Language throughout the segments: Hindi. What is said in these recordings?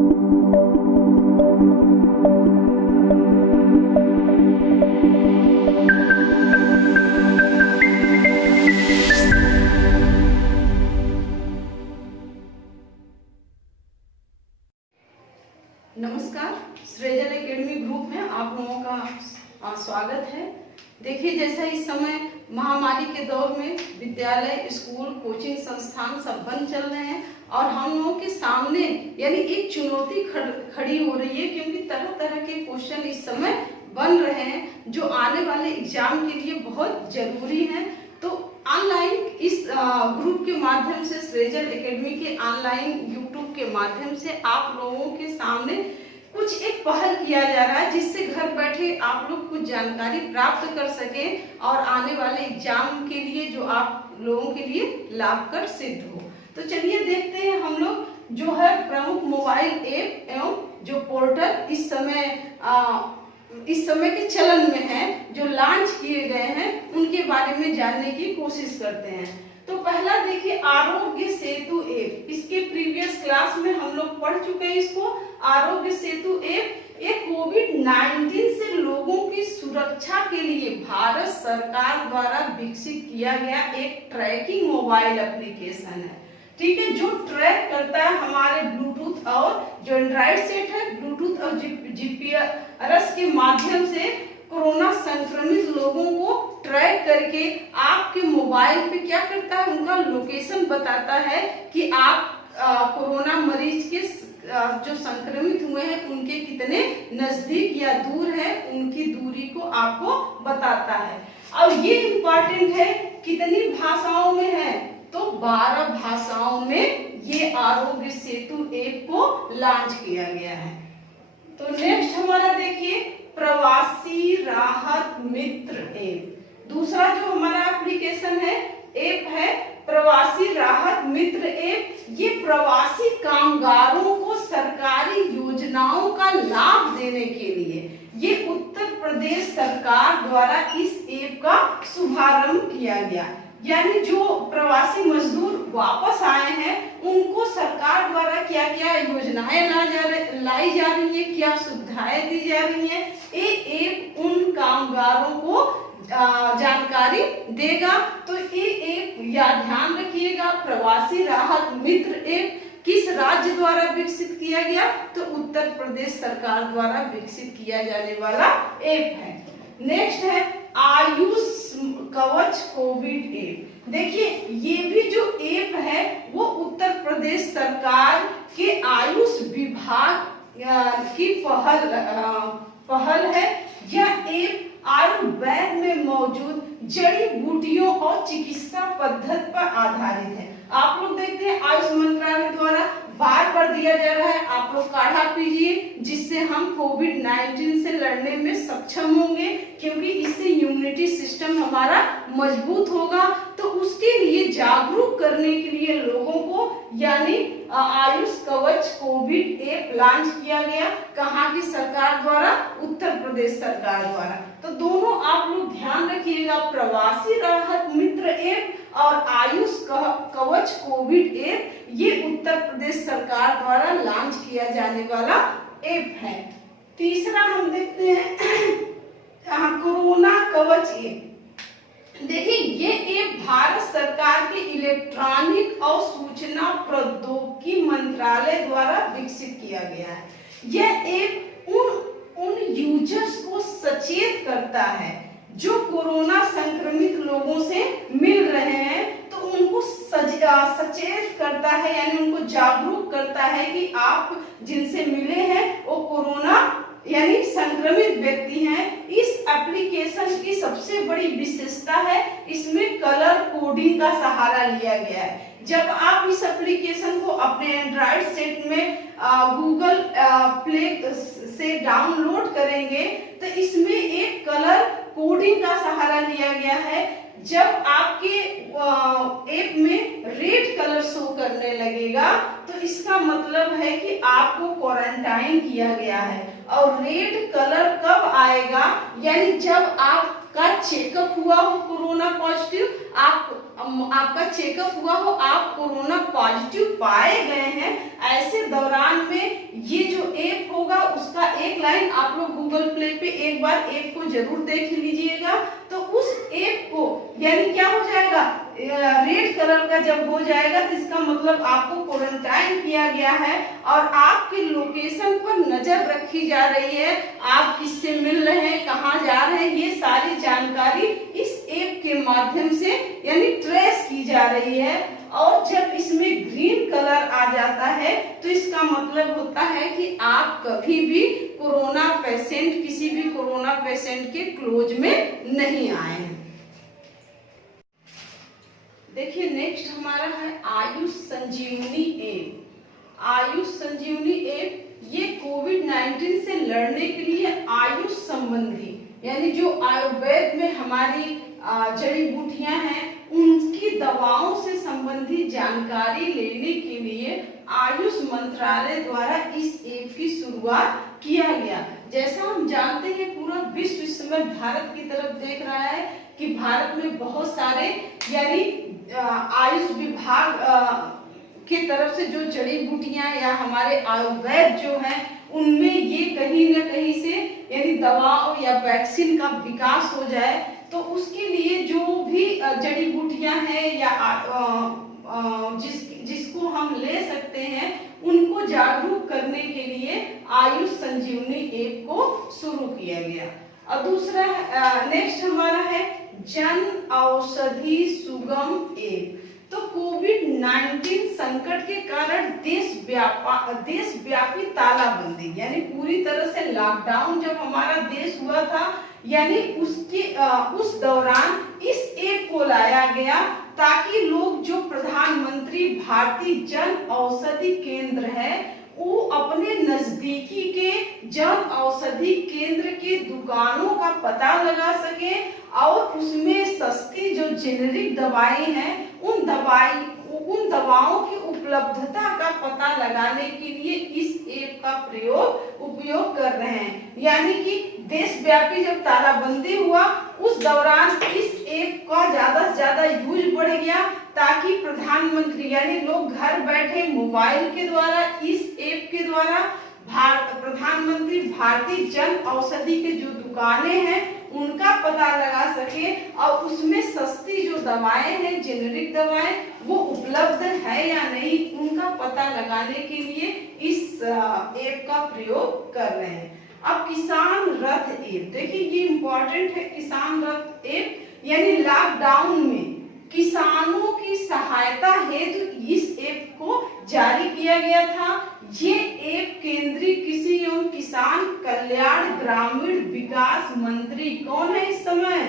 नमस्कार, सृजल एकेडमी ग्रुप में आप लोगों का स्वागत है। देखिए, जैसा इस समय महामारी के दौर में विद्यालय, स्कूल, कोचिंग संस्थान सब बंद चल रहे हैं और हम लोगों के सामने यानी एक चुनौती खड़ी हो रही है, क्योंकि तरह तरह के क्वेश्चन इस समय बन रहे हैं जो आने वाले एग्जाम के लिए बहुत जरूरी हैं। तो ऑनलाइन इस ग्रुप के माध्यम से, सृजल एकेडमी के ऑनलाइन यूट्यूब के माध्यम से आप लोगों के सामने कुछ एक पहल किया जा रहा है, जिससे घर बैठे आप लोग कुछ जानकारी प्राप्त कर सकें और आने वाले एग्जाम के लिए जो आप लोगों के लिए लाभकर सिद्ध हो। तो चलिए देखते हैं हम लोग जो है प्रमुख मोबाइल ऐप एवं जो पोर्टल इस समय के चलन में है, जो लॉन्च किए गए हैं, उनके बारे में जानने की कोशिश करते हैं। तो पहला देखिए, आरोग्य सेतु ऐप। इसके प्रीवियस क्लास में हम लोग पढ़ चुके हैं इसको। आरोग्य सेतु ऐप एक कोविड-19 से लोगों की सुरक्षा के लिए भारत सरकार द्वारा विकसित किया गया एक ट्रैकिंग मोबाइल एप्लीकेशन है। ठीक है, जो ट्रैक करता है हमारे ब्लूटूथ और जो एंड्रॉइड सेट है, ब्लूटूथ और जीपीआरएस के माध्यम से कोरोना संक्रमित लोगों को ट्रैक करके आपके मोबाइल पे क्या करता है, उनका लोकेशन बताता है कि आप कोरोना मरीज के जो संक्रमित हुए हैं उनके कितने नजदीक या दूर है, उनकी दूरी को आपको बताता है। और ये इम्पोर्टेंट है, कितनी भाषाओं में है, तो 12 भाषाओं में ये आरोग्य सेतु ऐप को लॉन्च किया गया है। तो नेक्स्ट हमारा देखिए, प्रवासी राहत मित्र ऐप। दूसरा जो हमारा एप्लीकेशन है, ऐप है प्रवासी राहत मित्र ऐप। ये प्रवासी कामगारों को सरकारी योजनाओं का लाभ देने के लिए ये उत्तर प्रदेश सरकार द्वारा इस ऐप का शुभारंभ किया गया। यानी जो प्रवासी मजदूर वापस आए हैं उनको सरकार द्वारा क्या क्या योजनाएं लाई जा रही है, क्या सुविधाएं दी जा रही है, ये ऐप उन कामगारों को जानकारी देगा। तो ये ऐप या ध्यान रखिएगा, प्रवासी राहत मित्र ऐप किस राज्य द्वारा विकसित किया गया, तो उत्तर प्रदेश सरकार द्वारा विकसित किया जाने वाला ऐप है। नेक्स्ट है आयुष कवच कोविड ऐप। देखिए, ये भी जो ऐप है वो उत्तर प्रदेश सरकार के आयुष विभाग की पहल है। यह ऐप आयुर्वेद में मौजूद जड़ी बूटियों और चिकित्सा पद्धति पर आधारित है। आप लोग देखते हैं आयुष मंत्रालय द्वारा बार बार दिया जा रहा है, आप लोग काढ़ा पीजिए जिससे हम कोविड-19 से लड़ने में सक्षम होंगे, क्योंकि इससे इम्यूनिटी सिस्टम हमारा मजबूत होगा। तो उसके लिए जागरूक करने के लिए लोगों को यानी आयुष कवच कोविड ऐप लॉन्च किया गया। कहाँ की सरकार द्वारा? उत्तर प्रदेश सरकार द्वारा। तो दोनों आप लोग ध्यान रखिएगा, प्रवासी राहत मित्र ऐप और आयुष कवच कोविड ऐप, ये उत्तर प्रदेश सरकार द्वारा लॉन्च किया जाने वाला ऐप है। तीसरा हम देखते हैं कोरोना कवच ऐप। देखिए, ये ऐप भारत सरकार के इलेक्ट्रॉनिक और सूचना प्रौद्योगिकी मंत्रालय द्वारा विकसित किया गया है। यह ऐप उन यूजर्स को सचेत करता है जो कोरोना संक्रमित लोगों से मिल रहे हैं, तो उनको सचेत करता है, यानी उनको जागरूक करता है कि आप जिनसे मिले हैं वो कोरोना यानी संक्रमित व्यक्ति हैं। इस एप्लीकेशन की सबसे बड़ी विशेषता है, इसमें कलर कोडिंग का सहारा लिया गया है। जब आप इस एप्लीकेशन को अपने एंड्रॉइड सेट में गूगल प्ले से डाउनलोड करेंगे तो इसमें एक कलर कोडिंग का सहारा लिया गया है। जब आपके ऐप में रेड कलर शो करने लगेगा तो इसका मतलब है कि आपको क्वारंटाइन किया गया है। और रेड कलर कब आएगा? यानी जब आपका चेकअप हुआ हो कोरोना पॉजिटिव, आपका चेकअप हुआ हो, आप कोरोना पॉजिटिव पाए गए हैं, ऐसे दौरान में ये एक लाइन आप लोग गूगल प्ले पे एक बार ऐप को जरूर देख लीजिएगा। तो उस ऐप को यानी क्या हो जाएगा, रेड कलर का जब हो जाएगा तो इसका मतलब आपको क्वारंटाइन किया गया है और आपके लोकेशन पर नजर रखी जा रही है, आप किससे मिल रहे हैं, कहाँ जा रहे हैं, ये सारी जानकारी इस ऐप के माध्यम से यानी ट्रेस की जा रही है। और जब इसमें ग्रीन कलर आ जाता है तो इसका मतलब होता है कि आप कभी भी कोरोना पेशेंट, किसी भी कोरोना पेशेंट के क्लोज में नहीं आए हैं। देखिए नेक्स्ट हमारा है आयुष संजीवनी ऐप। आयुष संजीवनी ऐप ये कोविड-19 से लड़ने के लिए आयुष संबंधी यानी जो आयुर्वेद में हमारी जड़ी बूटियां हैं उनकी दवाओं से संबंधित जानकारी लेने के लिए आयुष मंत्रालय द्वारा इस ऐप की शुरुआत किया गया। जैसा हम जानते हैं पूरा विश्व इस समय भारत की तरफ देख रहा है कि भारत में बहुत सारे यानी आयुष विभाग की तरफ से जो जड़ी बूटियां या हमारे आयुर्वेद जो है उनमें ये कहीं न कहीं से यानी दवाओं या वैक्सीन का विकास हो जाए, तो उसके लिए जो भी जड़ी बूटियां हैं या जिसको हम ले सकते हैं उनको जागरूक करने के लिए आयुष संजीवनी ऐप को शुरू किया गया। और दूसरा नेक्स्ट हमारा है जन औषधि सुगम ऐप। तो कोविड-19 संकट के कारण देशव्यापी तालाबंदी यानी पूरी तरह से लॉकडाउन जब हमारा देश हुआ था यानी उस दौरान इस ऐप को लाया गया ताकि लोग जो प्रधानमंत्री भारतीय जन औषधि केंद्र है वो अपने नजदीकी के जन औषधि केंद्र के दुकानों का पता लगा सके और उसमें सस्ती जो जेनेरिक दवाएं हैं उन दवाओं की उपलब्धता का पता लगाने के लिए इस ऐप का उपयोग कर रहे हैं। यानी कि देशव्यापी जब तालाबंदी हुआ उस दौरान इस ऐप का ज्यादा से ज्यादा यूज बढ़ गया ताकि प्रधानमंत्री यानी लोग घर बैठे मोबाइल के द्वारा इस ऐप के द्वारा प्रधानमंत्री भारतीय जन औषधि के जो दुकानें हैं उनका पता लगा सके और उसमें सस्ती जो दवाएं हैं जेनेरिक दवाएं वो उपलब्ध है या नहीं उनका पता लगाने के लिए इस ऐप का प्रयोग कर रहे हैं। अब किसान रथ ऐप, देखिए ये इम्पोर्टेंट है। किसान रथ ऐप यानी लॉकडाउन में किसानों की सहायता हेतु इस ऐप को जारी किया गया था। ये ऐप केंद्रीय कृषि एवं किसान कल्याण ग्रामीण विकास मंत्री कौन है इस समय,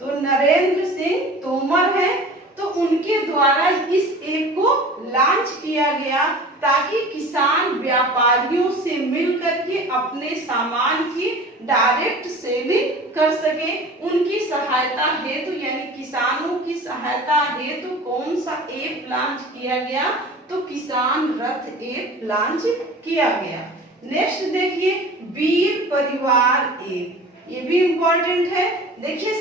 तो नरेंद्र सिंह तोमर है। तो उनके द्वारा इस ऐप को लॉन्च किया गया ताकि किसान व्यापारियों से मिलकर के अपने सामान की डायरेक्ट सेलिंग कर सके। उनकी सहायता हेतु यानी किसानों की सहायता हेतु कौन सा ऐप लॉन्च किया गया, तो किसान रथ ऐप लॉन्च किया गया। नेक्स्ट देखिए वीर परिवार ऐप, ये भी इम्पोर्टेंट है। देखिए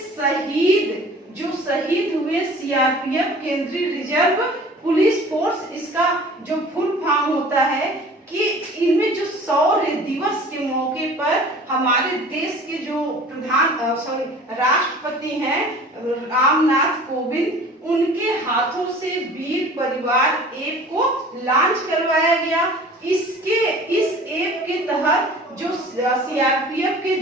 जो शहीद हुए सीआरपीएफ केंद्रीय रिजर्व पुलिस फोर्स, इसका जो फुल फॉर्म होता है कि इनमें जो शौर्य दिवस के मौके पर हमारे देश के जो राष्ट्रपति हैं रामनाथ कोविंद, उनके हाथों से वीर परिवार ऐप को लॉन्च करवाया गया। इस ऐप के तहत जो सीआरपीएफ के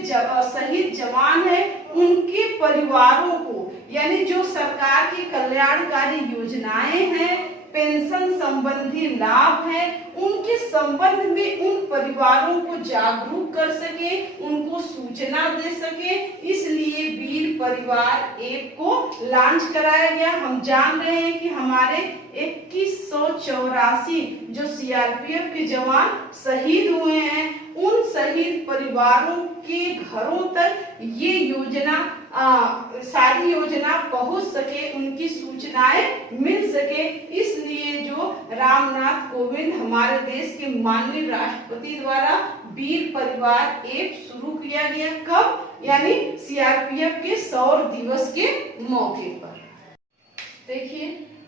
शहीद जवान हैं उनके परिवारों को यानी जो सरकार की कल्याणकारी योजनाएं हैं, पेंशन संबंधी लाभ है, उनके संबंध में उन परिवारों को जागरूक कर सके, उनको सूचना दे सके, इसलिए वीर परिवार ऐप को लॉन्च कराया गया। हम जान रहे हैं कि हमारे 2184 जो सीआरपीएफ के जवान शहीद हुए हैं उन शहीद परिवारों के घरों तक ये योजना सारी योजना पहुंच सके, उनकी सूचनाएं मिल सके, इसलिए जो रामनाथ कोविंद हमारे देश के माननीय राष्ट्रपति द्वारा वीर परिवार ऐप शुरू किया गया। कब, यानी सीआरपीएफ के शौर्य दिवस के मौके पर। देखिए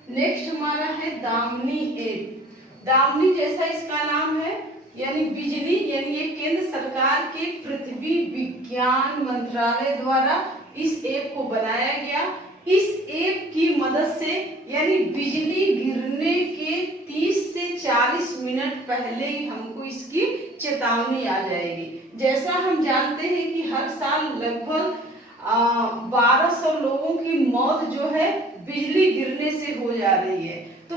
नेक्स्ट हमारा है दामिनी ऐप। दामिनी जैसा इसका नाम है यानी बिजली, यानी ये केंद्र सरकार के पृथ्वी विज्ञान मंत्रालय द्वारा इस ऐप को बनाया गया। इस ऐप की मदद से यानी बिजली गिरने के 30 से 40 मिनट पहले ही हमको इसकी चेतावनी आ जाएगी। जैसा हम जानते हैं कि हर साल लगभग 1200 लोगों की मौत जो है बिजली गिरने से हो जा रही है। तो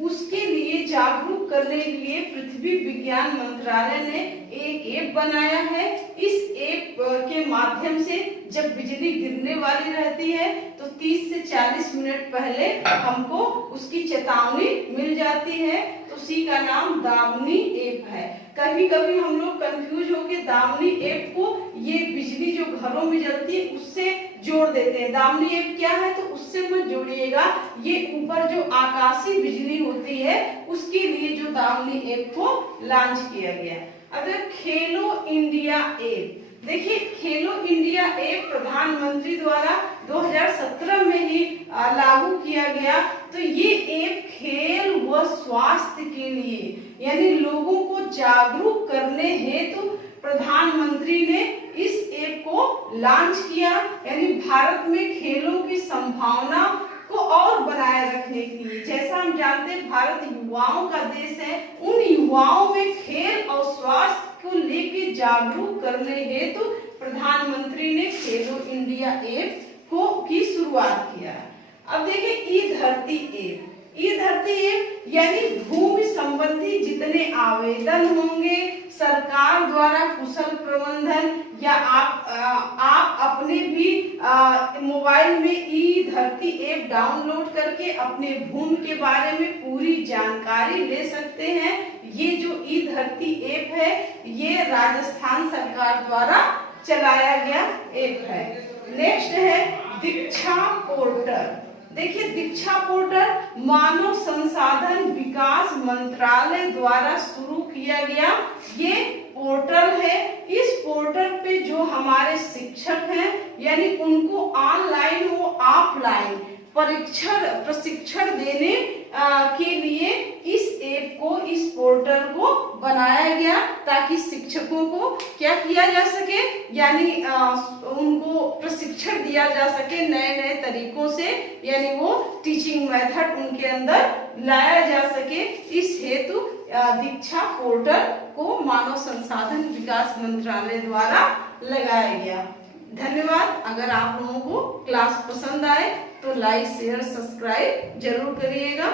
उसके लिए जागरूक करने के लिए पृथ्वी विज्ञान मंत्रालय ने एक ऐप बनाया है। इस ऐप के माध्यम से जब बिजली गिरने वाली रहती है तो 30 से 40 मिनट पहले हमको उसकी चेतावनी मिल जाती है। तो उसी का नाम दामिनी ऐप है। कभी कभी हम लोग कंफ्यूज होके दामिनी ऐप को ये बिजली जो घरों में जलती है उससे जोड़ देते हैं। दामिनी ऐप क्या है तो उससे मत जोड़िएगा, ये ऊपर जो आकाशीय बिजली होती है उसके लिए जो दामिनी ऐप को लॉन्च किया गया। अगर खेलो इंडिया ऐप, देखिए खेलो इंडिया ऐप प्रधानमंत्री द्वारा 2017 में ही लागू किया गया। तो ये ऐप खेल व स्वास्थ्य के लिए यानी लोगों को जागरूक करने हेतु प्रधानमंत्री ने इस ऐप को लॉन्च किया। यानी भारत में खेलों की संभावना को और बनाए रखने के लिए, जैसा हम जानते हैं भारत युवाओं का देश है, उन युवाओं में खेल और स्वास्थ्य को लेकर जागरूक करने हेतु प्रधानमंत्री ने खेलो इंडिया ऐप की शुरुआत किया। अब देखिए ई धरती ऐप, ई धरती ऐप यानी भूमि संबंधी जितने आवेदन होंगे सरकार द्वारा कुशल प्रबंधन या आप अपने भी मोबाइल में ई धरती ऐप डाउनलोड करके अपने भूमि के बारे में पूरी जानकारी ले सकते हैं। ये जो ई धरती ऐप है ये राजस्थान सरकार द्वारा चलाया गया ऐप है। नेक्स्ट है दीक्षा पोर्टल। देखिए दीक्षा पोर्टल मानव संसाधन विकास मंत्रालय द्वारा शुरू किया गया ये पोर्टल है। इस पोर्टल पे जो हमारे शिक्षक हैं यानी उनको ऑनलाइन हो ऑफलाइन प्रशिक्षण देने के लिए इस ऐप को, इस पोर्टल को बनाया गया ताकि शिक्षकों को क्या किया जा सके यानी उनको प्रशिक्षण दिया जा सके नए नए तरीकों से, यानी वो टीचिंग मेथड उनके अंदर लाया जा सके। इस हेतु दीक्षा पोर्टल को मानव संसाधन विकास मंत्रालय द्वारा लगाया गया। धन्यवाद। अगर आप लोगों को क्लास पसंद आए तो लाइक शेयर सब्सक्राइब जरूर करिएगा।